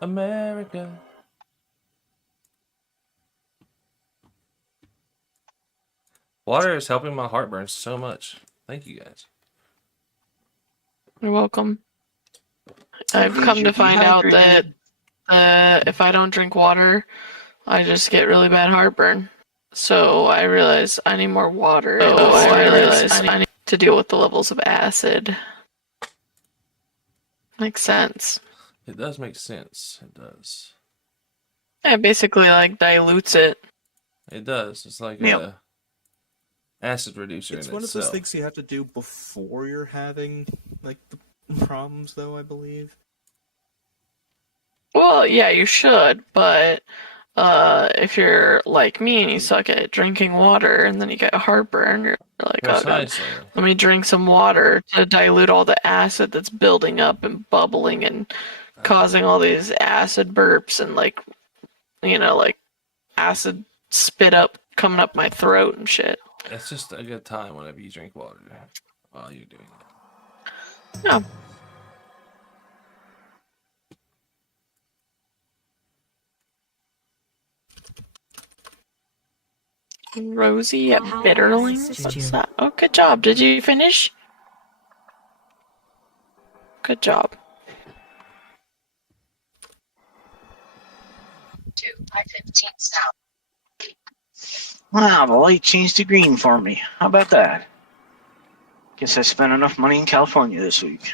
America. Water is helping my heartburn so much. Thank you guys. You're welcome. I've come to find out that if I don't drink water, I just get really bad heartburn. So I realized I need more water. So I realized I need to deal with the levels of acid. Makes sense. It does make sense. It does. Yeah, basically like dilutes it. It does. It's like a acid reducer. It's one of those things you have to do before you're having like the problems, though, I believe. Well, yeah, you should, but if you're like me and you suck at drinking water and then you get heartburn, you're like, oh god, let me drink some water to dilute all the acid that's building up and bubbling and causing all these acid burps and like, you know, like acid spit up coming up my throat and shit. It's just a good time whenever you drink water while you're doing it. Yeah. Rosie at Bitterlings? What's that? Oh, good job. Did you finish? Good job. 2 by 15 south. Wow, the light changed to green for me. How about that? Guess I spent enough money in California this week.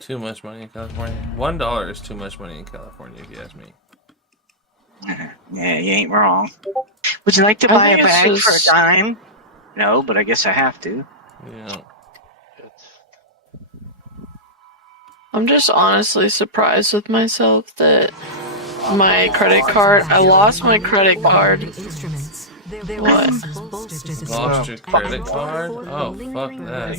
Too much money in California? $1 is too much money in California, if you ask me. Yeah, you ain't wrong. Would you like to buy a bag for a dime? No, but I guess I have to. Yeah. I'm just honestly surprised with myself that my credit card, I lost my credit card. What? Lost your credit card? Oh, fuck that.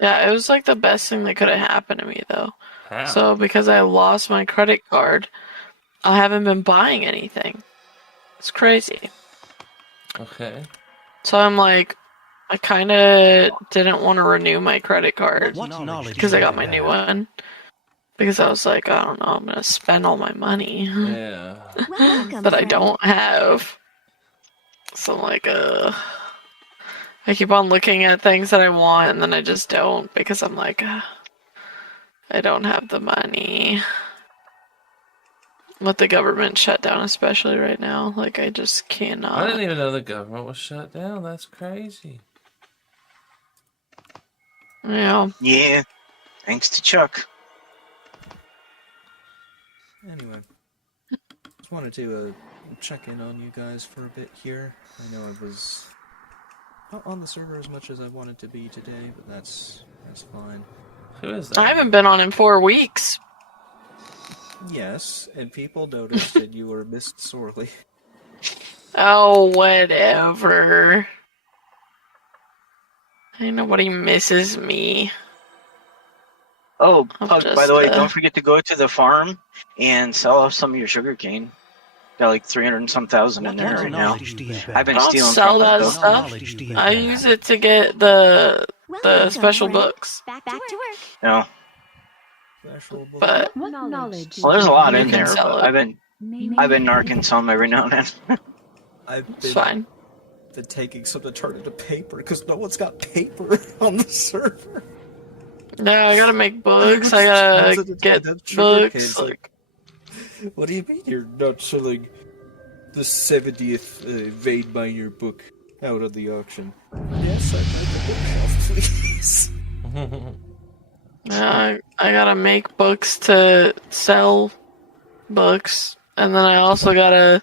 Yeah, it was like the best thing that could have happened to me, though. How? So, because I lost my credit card, I haven't been buying anything. It's crazy. Okay. So I'm like, I kind of didn't want to renew my credit card because I got my new one. Because I was like, I don't know, I'm going to spend all my money. Yeah. that I don't have. So I'm like, I keep on looking at things that I want and then I just don't because I'm like, I don't have the money. With the government shut down, especially right now, like I just cannot. I didn't even know the government was shut down. That's crazy. Yeah. Yeah. Thanks to Chuck. Anyway, just wanted to check in on you guys for a bit here. I know I was not on the server as much as I wanted to be today, but that's fine. Who is that? I haven't been on in 4 weeks. Yes, and people noticed that you were missed sorely. Oh, whatever. Ain't nobody misses me. Oh, Pug, by the way, don't forget to go to the farm and sell off some of your sugar cane. Got like 300 and some thousand in there right now. I've been stealing sell from that it, stuff. I use it to get the special books. Back to work. No. But well, there's a lot in there. But I've been narking some every now and then. It's fine. Been taking some to turn into paper because no one's got paper on the server. No, I gotta make books. I gotta get books. Like, what do you mean you're not selling the 70th Vein Miner book out on the auction? Yes, I'd like a bookshelf, please. I gotta make books to sell books, and then I also gotta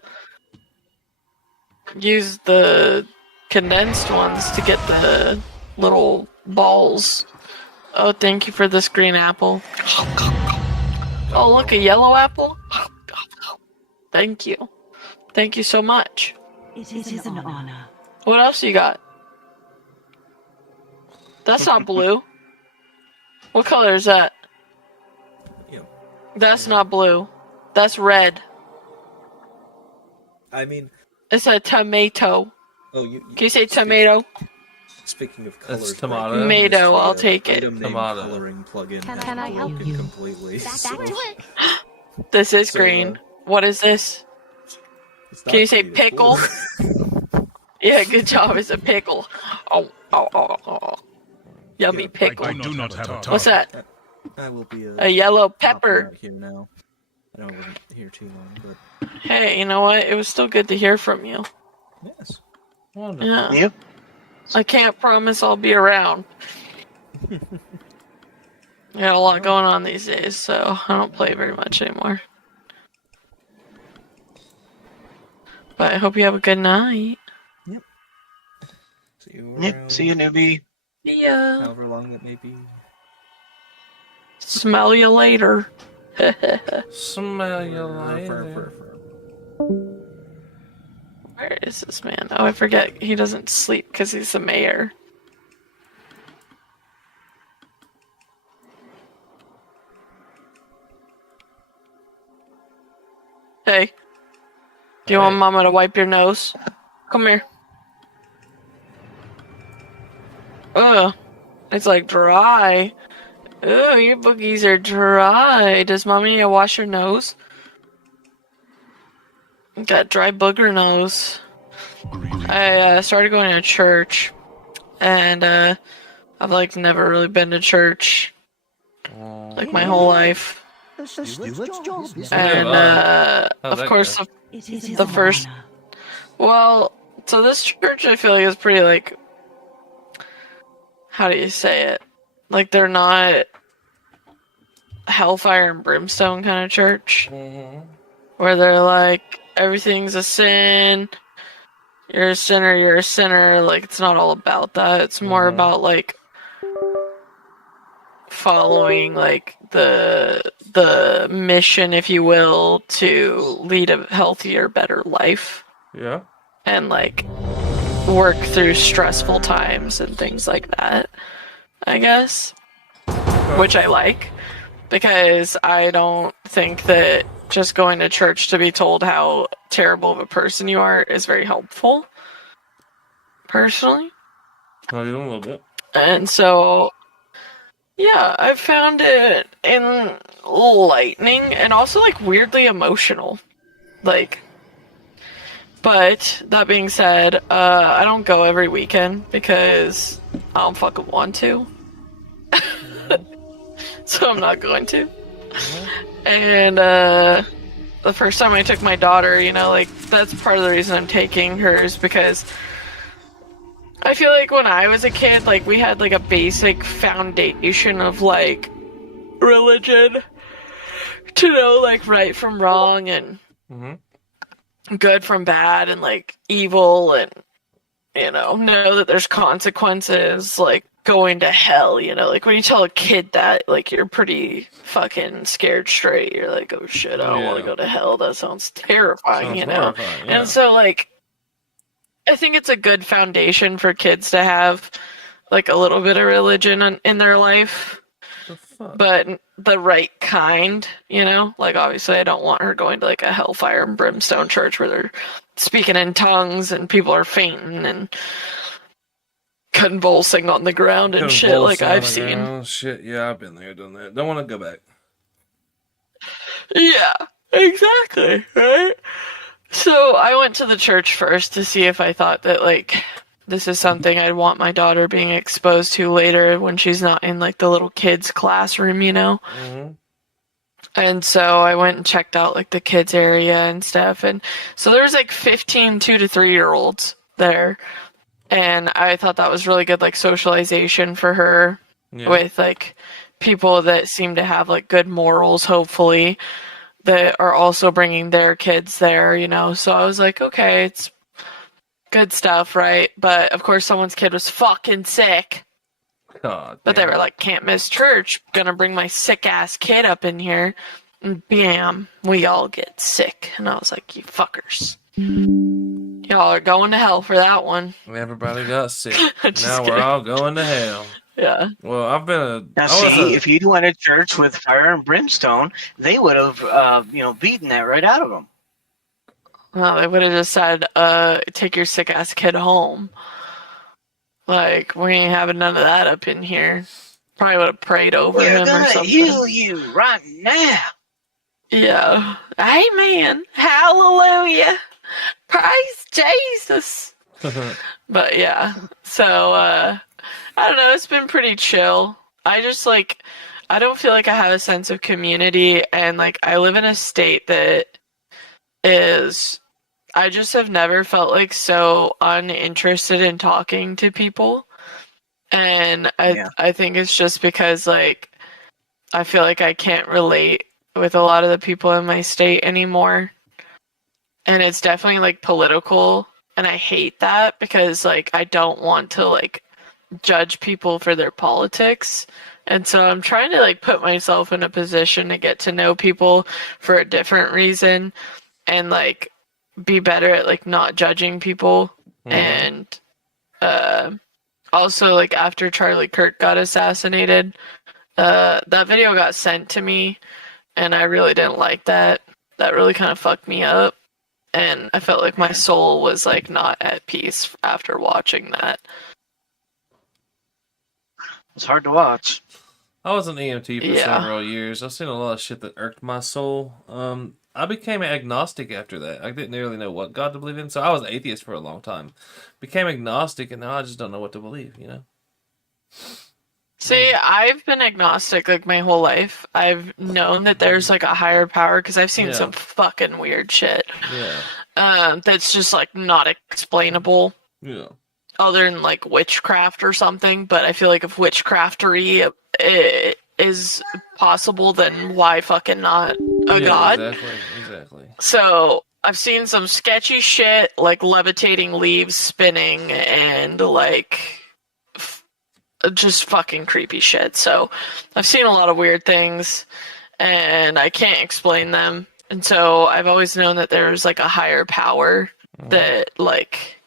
use the condensed ones to get the little balls. Oh, thank you for this green apple. Oh, look, a yellow apple? Thank you. Thank you so much. It is an honor. What else you got? That's not blue. What color is that? Yeah. That's not blue. That's red. I mean... It's a tomato. Oh, Can you say tomato? Speaking of colors, That's tomato. Tomato, I'll take it. Item name Tomato. coloring plugin Can has I help broken you? completely. Back so to it. This is So, green. What is this? it's Can you not say green, it's pickle? blue. Yeah, good job. It's a pickle. Oh. Yummy Yeah, pickle. I do not have a target. What's that? I will be A yellow hopping pepper. out here now. I know I wasn't here too long, but Hey, you know what? It was still good to hear from you. yes. Wonderful. Yeah. Yep. I can't promise I'll be around. I got a lot going on these days, so I don't play very much anymore. But I hope you have a good night. See you Yep. around. See you, newbie. See ya. However long that may be. Smell you later. Smell you Fur, later. Where is this man? Oh, I forget. He doesn't sleep because he's the mayor. Hey. Do you want Hey. Mama to wipe your nose? Come here. Ugh. It's like dry. Ugh, your boogies are dry. Does Mommy need to wash your nose? Got dry booger nose. I started going to church, and I've like never really been to church like my whole life. And How's of that course, go? It is the an first- honor. well, so this church I feel like is pretty like, how do you say it? Like they're not hellfire and brimstone kind of church, where they're like everything's a sin. You're a sinner. You're a sinner. Like it's not all about that. It's more about like following like the mission, if you will, to lead a healthier, better life Yeah. and like work through stressful times and things like that, I guess. Which I like, because I don't think that just going to church to be told how terrible of a person you are is very helpful, personally. Oh, you doing a little bit. And so, yeah, I found it enlightening and also like weirdly emotional. Like, but that being said, I don't go every weekend because I don't fucking want to. So I'm not going to. And the first time I took my daughter, you know, like that's part of the reason I'm taking her is because I feel like when I was a kid, like we had like a basic foundation of like religion to know like right from wrong and good from bad and like evil and, you know that there's consequences, like going to hell, you know, like when you tell a kid that, like you're pretty fucking scared straight. You're like, oh shit, I don't want to go to hell. That sounds terrifying, Sounds you know? horrifying, yeah. And so like, I think it's a good foundation for kids to have like a little bit of religion in their life, The fuck? but the right kind, you know? Like obviously I don't want her going to like a hellfire and brimstone church where they're speaking in tongues and people are fainting and convulsing on the ground and shit like I've seen. Oh shit, yeah, I've been there, done that. Don't want to go back. Yeah, exactly, right? So I went to the church first to see if I thought that like this is something I'd want my daughter being exposed to later when she's not in like the little kids classroom, you know? And so I went and checked out like the kids area and stuff. And so there was like 15 2 to 3 year olds there. And I thought that was really good like socialization for her with like people that seem to have like good morals, hopefully, that are also bringing their kids there, you know? So I was like, okay, it's good stuff, right? But of course someone's kid was fucking sick. God. But they damn were it. like, can't miss church. Gonna bring my sick ass kid up in here. And bam, we all get sick. And I was like, you fuckers. Y'all are going to hell for that one. Everybody got sick. Just Now we're kidding. all going to hell. Yeah. Well, I've been a. Now, if you'd went to church with fire and brimstone, they would have, beaten that right out of them. Well, they would have just said, take your sick ass kid home. Like, we ain't having none of that up in here. Probably would have prayed over We're him or gonna something. heal you right now. Yeah. Amen. Hallelujah. Praise Jesus. But yeah. So, I don't know. It's been pretty chill. I just, like, I don't feel like I have a sense of community. And, like, I live in a state that is... I just have never felt, like, so uninterested in talking to people. And I think it's just because, like, I feel like I can't relate with a lot of the people in my state anymore. And it's definitely, like, political. And I hate that because, like, I don't want to, like, judge people for their politics. And so I'm trying to, like, put myself in a position to get to know people for a different reason and, like, be better at, like, not judging people. And also, like, after Charlie Kirk got assassinated, that video got sent to me, and I really didn't like that. That really kind of fucked me up, and I felt like my soul was, like, not at peace after watching that. It's hard to watch. I was an EMT for several years. I've seen a lot of shit that irked my soul. I became agnostic after that. I didn't really know what God to believe in, so I was atheist for a long time. Became agnostic, and now I just don't know what to believe, you know? See, I've been agnostic, like, my whole life. I've known that there's, like, a higher power, because I've seen some fucking weird shit. Yeah. That's just, like, not explainable. Yeah. Other than, like, witchcraft or something, but I feel like if witchcraftery is possible, then why fucking not a god? Exactly. So, I've seen some sketchy shit, like levitating leaves spinning, and, like, just fucking creepy shit. So, I've seen a lot of weird things, and I can't explain them. And so, I've always known that there's, like, a higher power that, like,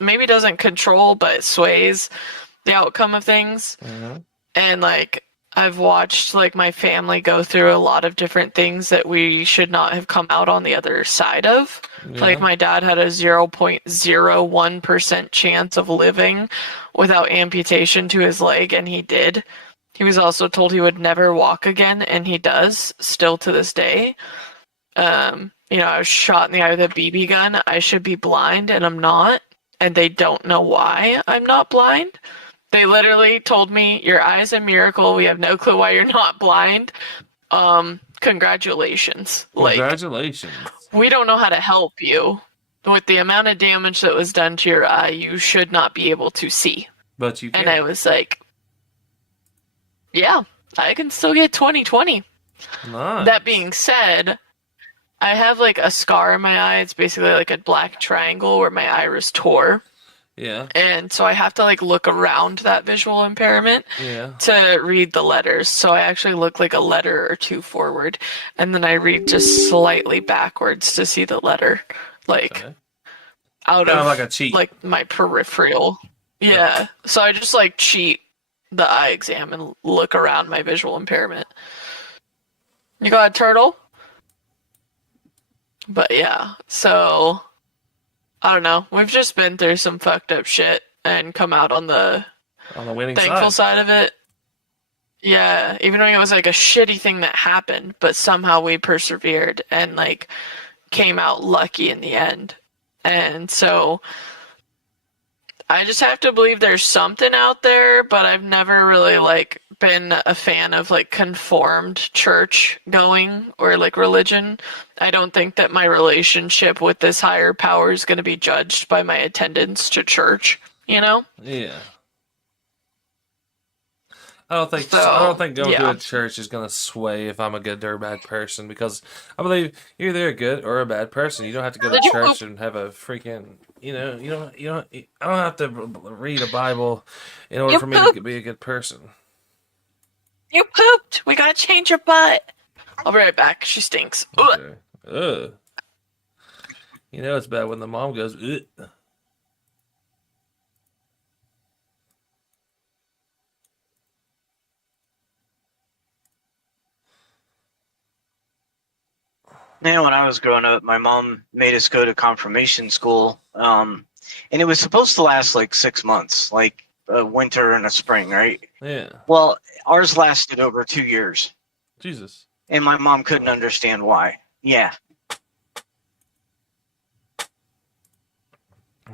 maybe doesn't control, but sways the outcome of things. And, like, I've watched, like, my family go through a lot of different things that we should not have come out on the other side of. Like, my dad had a 0.01% chance of living without amputation to his leg, and he did. He was also told he would never walk again, and he does, still to this day. You know, I was shot in the eye with a BB gun. I should be blind, and I'm not. And they don't know why I'm not blind. They literally told me, your eye's a miracle. We have no clue why you're not blind. Congratulations. Congratulations. Like, we don't know how to help you. With the amount of damage that was done to your eye, you should not be able to see. But you can. And I was like, yeah, I can still get 20/20. Nice. That being said, I have, like, a scar in my eye. It's basically like a black triangle where my iris tore. Yeah. And so I have to, like, look around that visual impairment to read the letters. So I actually look like a letter or two forward, and then I read just slightly backwards to see the letter, like, out of, like a cheat, like, my peripheral. Yeah. So I just, like, cheat the eye exam and look around my visual impairment. You got a turtle? But yeah, so I don't know. We've just been through some fucked up shit and come out on the winning thankful side of it. Yeah, even though it was like a shitty thing that happened, but somehow we persevered and, like, came out lucky in the end. And so I just have to believe there's something out there, but I've never really, like, been a fan of, like, conformed church going or, like, religion. I don't think that my relationship with this higher power is going to be judged by my attendance to church, you know? Yeah. I don't think going to a church is going to sway if I'm a good or a bad person, because I believe you're either a good or a bad person. You don't have to go to church and have a freaking, I don't have to read a Bible in order for me to be a good person. You pooped. We gotta change your butt. I'll be right back. She stinks. Okay. Ugh. You know it's bad when the mom goes, ugh. Yeah, when I was growing up, my mom made us go to confirmation school. And it was supposed to last like 6 months, like a winter and a spring, right? Yeah. Well, ours lasted over 2 years. Jesus. And my mom couldn't understand why. Yeah.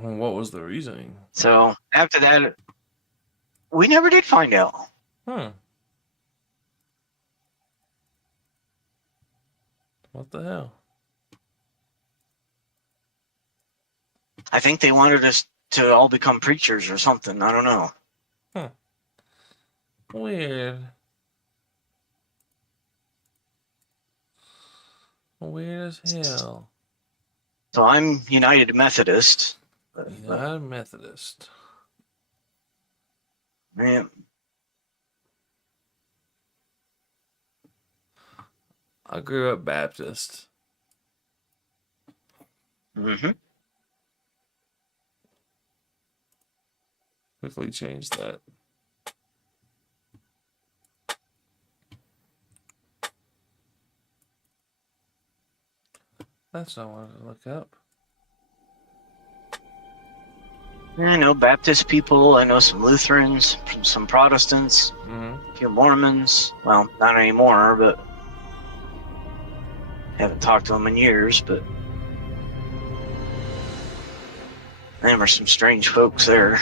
Well, what was the reasoning? So after that, we never did find out. What the hell? I think they wanted us to all become preachers or something. I don't know. Weird. Weird as hell. So I'm United Methodist. United Methodist. Man. I grew up Baptist. Mm-hmm. Quickly change that. That's not what I wanted to look up. I know Baptist people. I know some Lutherans, some Protestants, a few Mormons. Well, not anymore, but haven't talked to them in years. But there were some strange folks there.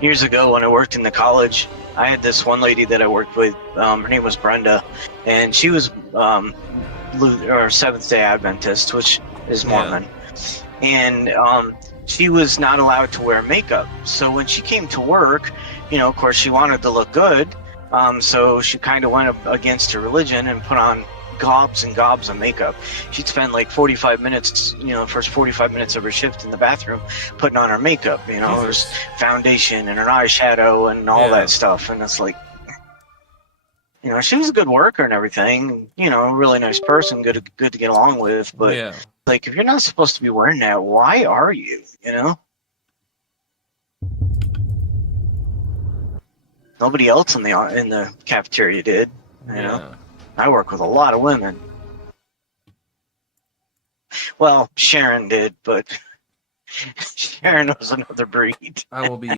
Years ago when I worked in the college, I had this one lady that I worked with. Her name was Brenda, and she was Seventh-day Adventist, which is Mormon. And she was not allowed to wear makeup. So when she came to work, of course, she wanted to look good. So she kind of went up against her religion and put on gobs and gobs of makeup. She'd spend like 45 minutes, first 45 minutes of her shift in the bathroom putting on her makeup. There's foundation and an eyeshadow and all that stuff. And it's like, she was a good worker and everything, a really nice person, good to get along with. But like, if you're not supposed to be wearing that, why are you, Nobody else in the cafeteria did, I work with a lot of women. Well, Sharon did, but Sharon was another breed. I will be